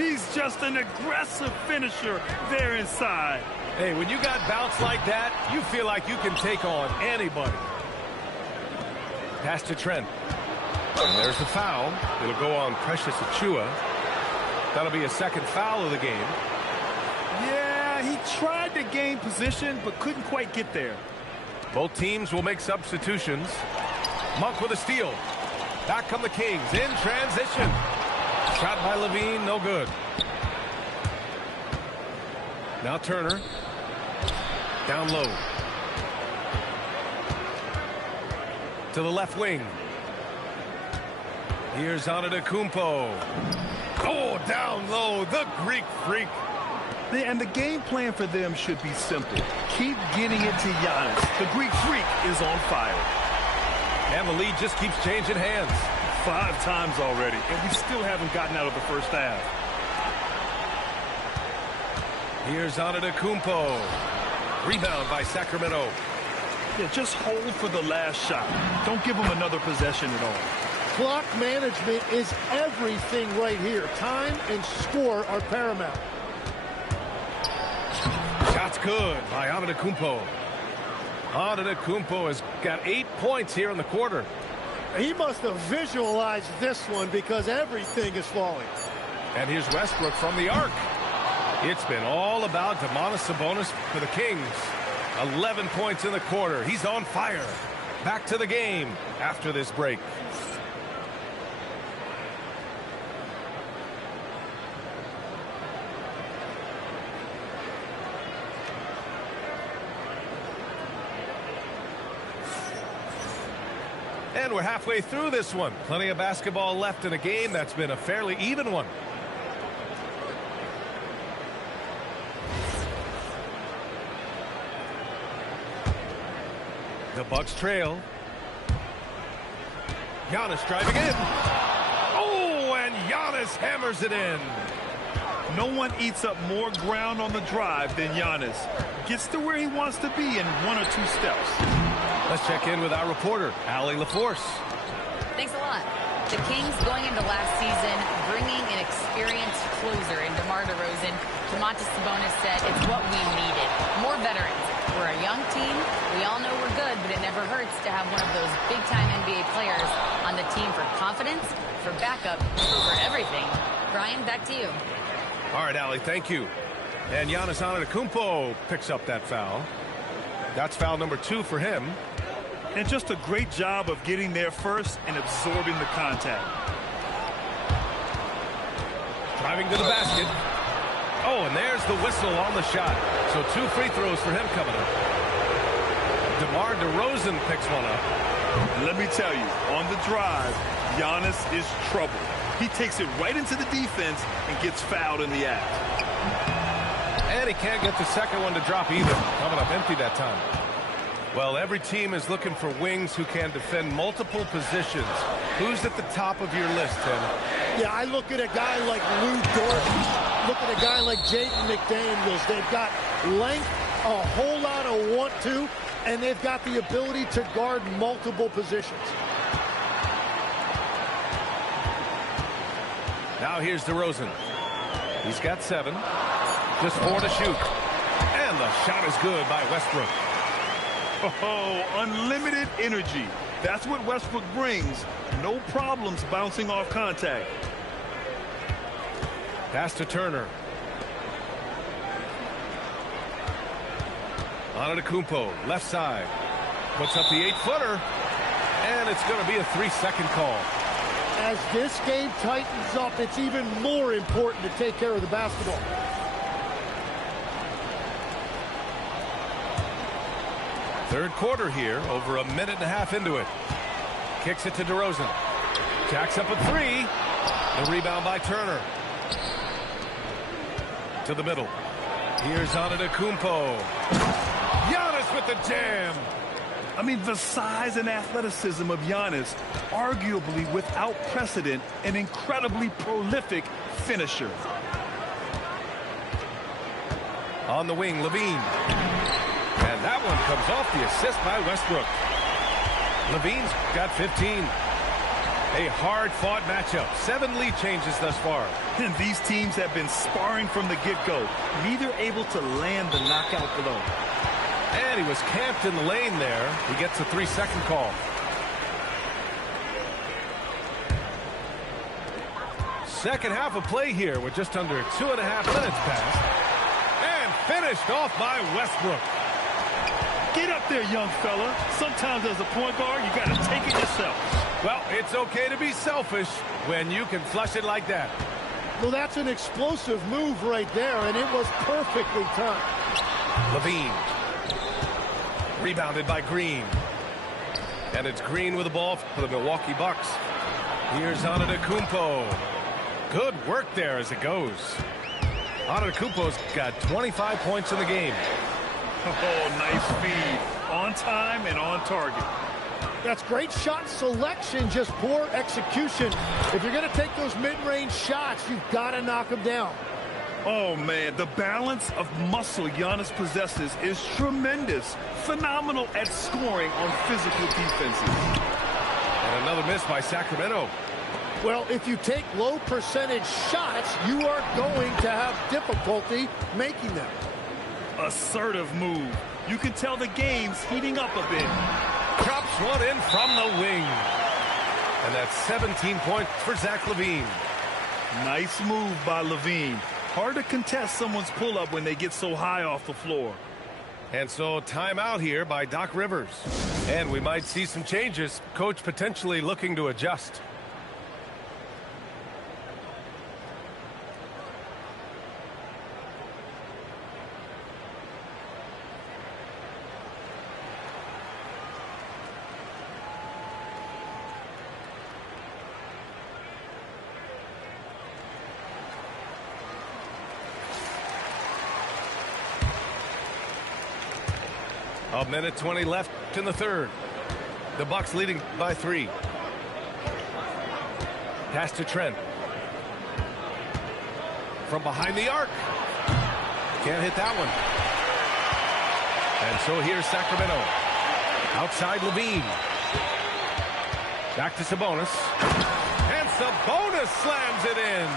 He's just an aggressive finisher there inside. Hey, when you got bounce like that, you feel like you can take on anybody. Pass to Trent. And there's the foul. It'll go on Precious Achua. That'll be a second foul of the game. Yeah, he tried to gain position, but couldn't quite get there. Both teams will make substitutions. Monk with a steal. Back come the Kings in transition. Shot by Levine, no good. Now Turner. Down low. To the left wing. Here's Antetokounmpo. Oh, down low, the Greek freak. And the game plan for them should be simple. Keep getting it to Giannis. The Greek freak is on fire. And the lead just keeps changing hands. 5 times already, and we still haven't gotten out of the first half. Here's Antetokounmpo. Rebound by Sacramento. Yeah, just hold for the last shot. Don't give them another possession at all. Clock management is everything right here. Time and score are paramount. Shot's good by Antetokounmpo. Antetokounmpo has got 8 points here in the quarter. He must have visualized this one because everything is falling. And here's Westbrook from the arc. It's been all about Domantas Sabonis for the Kings. 11 points in the quarter. He's on fire. Back to the game after this break. And we're halfway through this one. Plenty of basketball left in a game that's been a fairly even one. The Bucks trail. Giannis driving in. Oh, and Giannis hammers it in. No one eats up more ground on the drive than Giannis. Gets to where he wants to be in 1 or 2 steps. Let's check in with our reporter, Allie LaForce. Thanks a lot. The Kings going into last season, bringing an experienced closer in DeMar DeRozan. Domantas Sabonis said it's what we needed. More veterans. We're a young team. We all know we're good, but it never hurts to have one of those big-time NBA players on the team for confidence, for backup, for everything. Brian, back to you. All right, Allie, thank you. And Giannis Antetokounmpo picks up that foul. That's foul number 2 for him. And just a great job of getting there first and absorbing the contact. Driving to the basket. Oh, and there's the whistle on the shot. So 2 free throws for him coming up. DeMar DeRozan picks one up. And let me tell you, on the drive, Giannis is trouble. He takes it right into the defense and gets fouled in the act. And he can't get the second one to drop either. Coming up empty that time. Well, every team is looking for wings who can defend multiple positions. Who's at the top of your list, Tim? Yeah, I look at a guy like Lou Dort. Look at a guy like Jaden McDaniels. They've got length, a whole lot of want-to, and they've got the ability to guard multiple positions. Now here's DeRozan. He's got 7. Just 4 to shoot. And the shot is good by Westbrook. Oh, unlimited energy. That's what Westbrook brings. No problems bouncing off contact. Pass to Turner. Antetokounmpo, left side. Puts up the 8-footer. And it's going to be a 3-second call. As this game tightens up, it's even more important to take care of the basketball. Third quarter here, over a minute and a half into it. Kicks it to DeRozan. Jacks up a 3. The rebound by Turner. To the middle. Here's Antetokounmpo. Giannis with the jam. I mean, the size and athleticism of Giannis, arguably without precedent, an incredibly prolific finisher. On the wing, Levine. And that one comes off the assist by Westbrook. Levine's got 15. A hard-fought matchup. 7 lead changes thus far. And these teams have been sparring from the get-go, neither able to land the knockout blow. And he was camped in the lane there. He gets a 3-second call. Second half of play here with just under 2.5 minutes passed. And finished off by Westbrook. Get up there, young fella. Sometimes as a point guard, you got to take it yourself. Well, it's okay to be selfish when you can flush it like that. Well, that's an explosive move right there, and it was perfectly timed. Levine. Rebounded by Green. And it's Green with the ball for the Milwaukee Bucks. Here's Antetokounmpo. Good work there as it goes. Antetokounmpo's got 25 points in the game. Oh, nice feed. On time and on target. That's great shot selection, just poor execution. If you're going to take those mid-range shots, you've got to knock them down. Oh, man, the balance of muscle Giannis possesses is tremendous. Phenomenal at scoring on physical defenses. And another miss by Sacramento. Well, if you take low percentage shots, you are going to have difficulty making them. Assertive move. You can tell the game's heating up a bit. Drops one in from the wing. And that's 17 points for Zach LaVine. Nice move by LaVine. Hard to contest someone's pull-up when they get so high off the floor. And so timeout here by Doc Rivers. And we might see some changes. Coach potentially looking to adjust. A minute 20 left in the third. The Bucks leading by 3. Pass to Trent. From behind the arc. Can't hit that one. And so here's Sacramento. Outside Levine. Back to Sabonis. And Sabonis slams it in.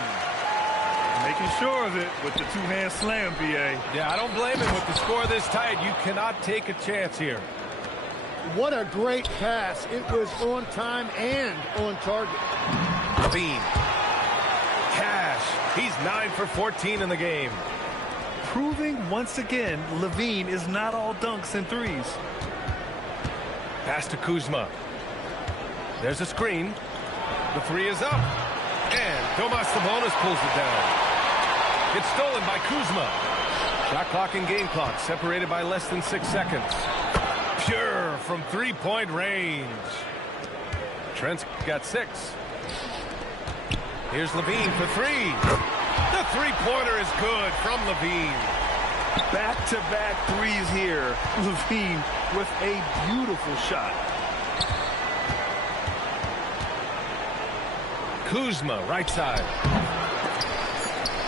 Making sure of it with the two-hand slam, B.A. Yeah, I don't blame him with the score this tight. You cannot take a chance here. What a great pass. It was on time and on target. Levine. Cash. He's 9 for 14 in the game. Proving once again, LaVine is not all dunks and threes. Pass to Kuzma. There's a screen. The 3 is up. And Domas Sabonis pulls it down. It's stolen by Kuzma. Shot clock and game clock separated by less than 6 seconds. Pure from 3-point range. Trent's got 6. Here's Levine for three. The three-pointer is good from Levine. Back-to-back threes here. Levine with a beautiful shot. Kuzma, right side.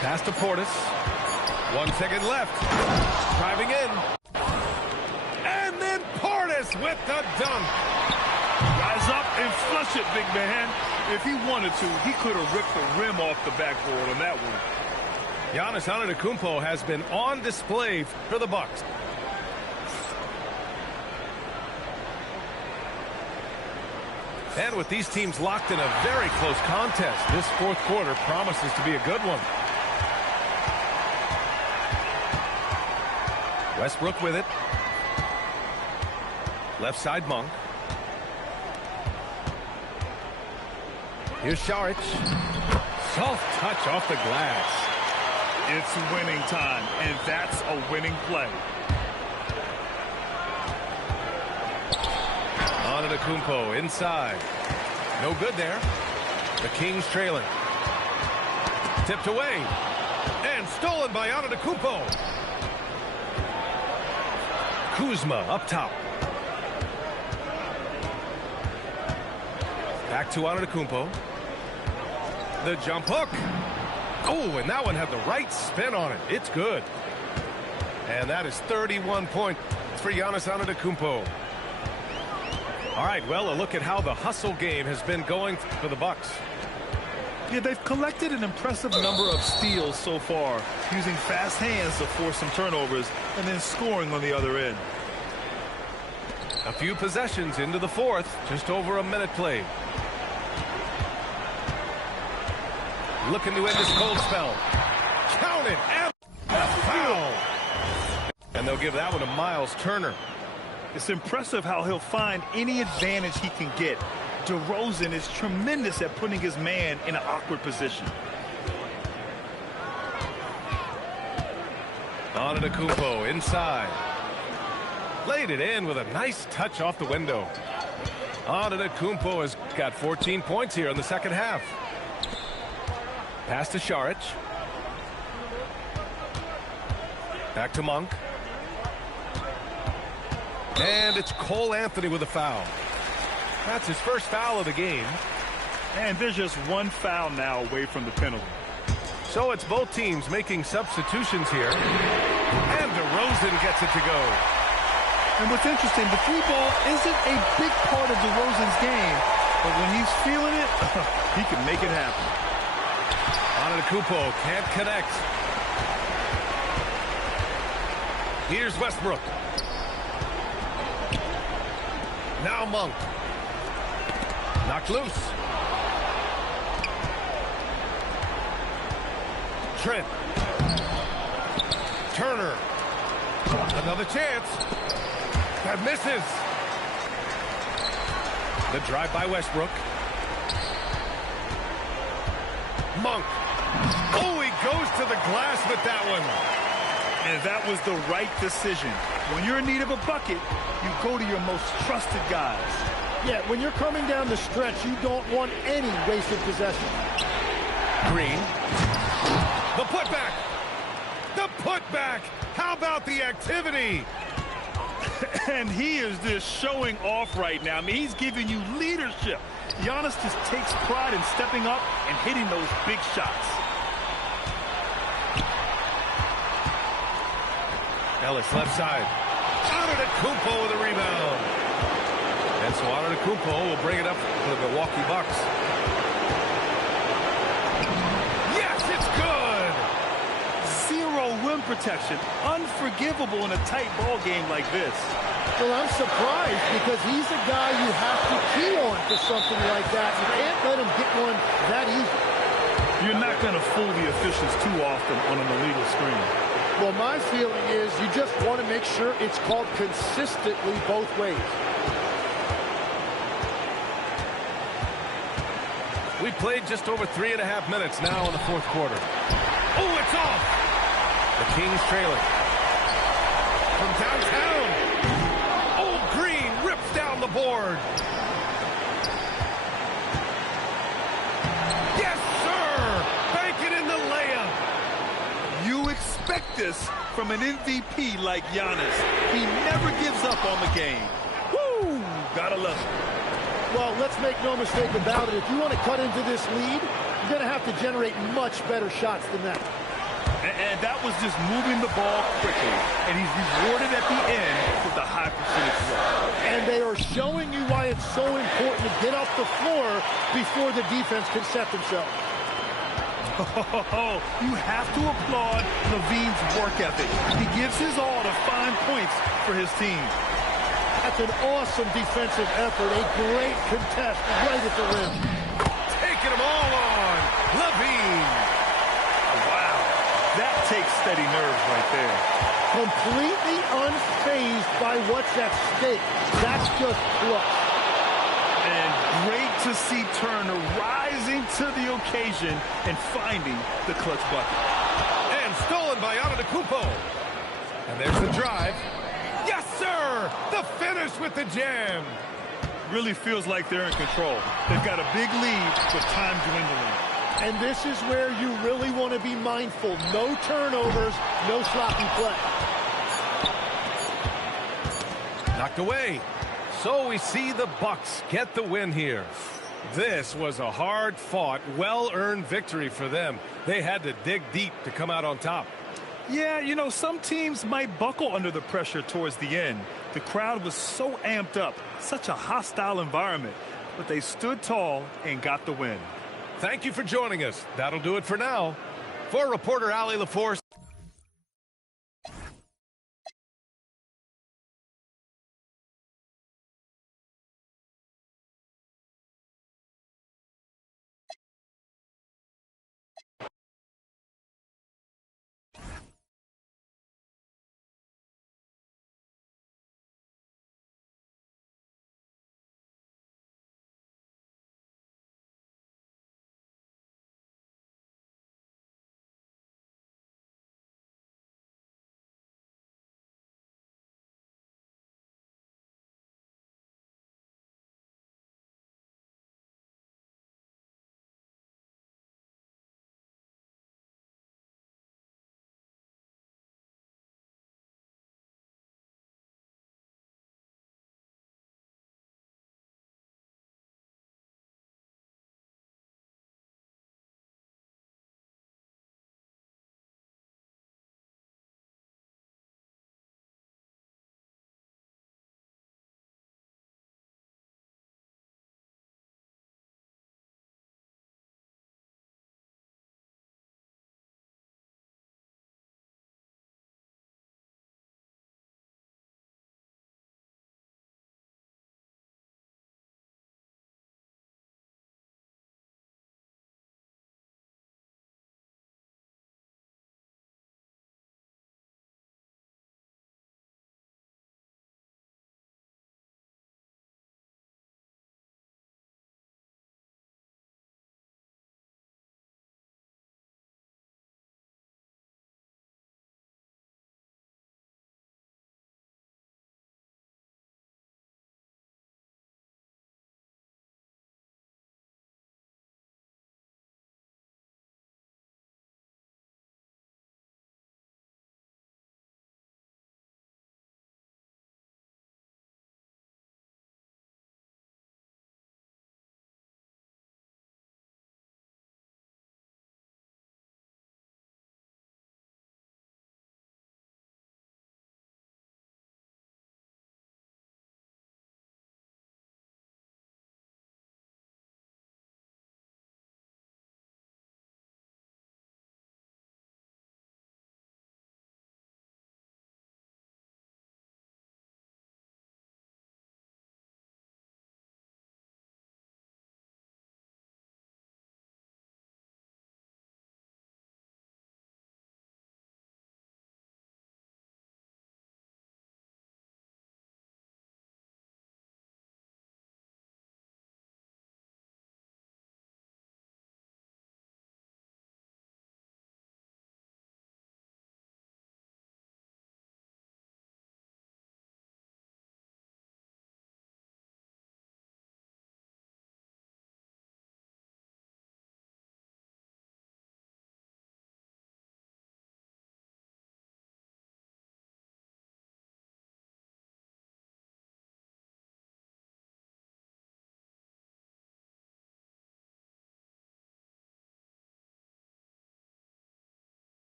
Pass to Portis. 1 second left. Driving in. And then Portis with the dunk. Rise up and flush it, big man. If he wanted to, he could have ripped the rim off the backboard on that one. Giannis Antetokounmpo has been on display for the Bucks. And with these teams locked in a very close contest, this fourth quarter promises to be a good one. Westbrook with it. Left side, Monk. Here's Saric. Soft touch off the glass. It's winning time, and that's a winning play. Antetokounmpo inside. No good there. The Kings trailing. Tipped away. And stolen by Antetokounmpo. Kuzma up top. Back to Antetokounmpo. The jump hook. Oh, and that one had the right spin on it. It's good. And that is 31 points for Giannis Antetokounmpo. All right, well, a look at how the hustle game has been going for the Bucks. Yeah, they've collected an impressive number of steals so far, using fast hands to force some turnovers and then scoring on the other end. A few possessions into the fourth, just over a minute played. Looking to end this cold spell. Count it, and a foul. And they'll give that one to Miles Turner. It's impressive how he'll find any advantage he can get. DeRozan is tremendous at putting his man in an awkward position. Antetokounmpo inside. Laid it in with a nice touch off the window. Antetokounmpo has got 14 points here in the second half. Pass to Saric. Back to Monk. And it's Cole Anthony with a foul. That's his first foul of the game. And there's just one foul now away from the penalty. So it's both teams making substitutions here. And DeRozan gets it to go. And what's interesting, the three ball isn't a big part of DeRozan's game, but when he's feeling it, he can make it happen. Antetokounmpo can't connect. Here's Westbrook. Now Monk. Knocked loose. Trent. Turner. Another chance. That misses. The drive by Westbrook. Monk. Oh, he goes to the glass with that one. And that was the right decision. When you're in need of a bucket, you go to your most trusted guys. Yeah, when you're coming down the stretch, you don't want any wasted possession. Green. The putback. The putback. How about the activity? And he is just showing off right now. I mean, he's giving you leadership. Giannis just takes pride in stepping up and hitting those big shots. Ellis left side. Antetokounmpo with a rebound. And so Antetokounmpo will bring it up for the Milwaukee Bucks. Yes, it's good. Zero rim protection. Unforgivable in a tight ball game like this. Well, I'm surprised because he's a guy you have to key on for something like that. You can't let him get one that easy. You're not going to fool the officials too often on an illegal screen. Well, my feeling is you just want to make sure it's called consistently both ways. We played just over 3.5 minutes now in the fourth quarter. Oh, it's off! The Kings trailing. From downtown. Oh, Green rips down the board. Yes, sir! this from an MVP like Giannis. He never gives up on the game. Woo! Gotta love it. Well, let's make no mistake about it. If you want to cut into this lead, you're going to have to generate much better shots than that. And that was just moving the ball quickly. And he's rewarded at the end with a high percentage work. And they are showing you why it's so important to get off the floor before the defense can set themselves. Oh, you have to applaud Levine's work ethic. He gives his all to find points for his team. That's an awesome defensive effort. A great contest right at the rim. Taking them all on. Levine. Wow. That takes steady nerves right there. Completely unfazed by what's at stake. That's just clutch. And great to see Turner rising to the occasion and finding the clutch bucket. And stolen by Antetokounmpo. And there's the drive. Yes, sir! The finish with the jam. Really feels like they're in control. They've got a big lead with time dwindling. And this is where you really want to be mindful. No turnovers, no sloppy play. Knocked away. So we see the Bucks get the win here. This was a hard-fought, well-earned victory for them. They had to dig deep to come out on top. Yeah, you know, some teams might buckle under the pressure towards the end. The crowd was so amped up, such a hostile environment, but they stood tall and got the win. Thank you for joining us. That'll do it for now. For reporter Allie LaForce.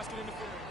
basket interference.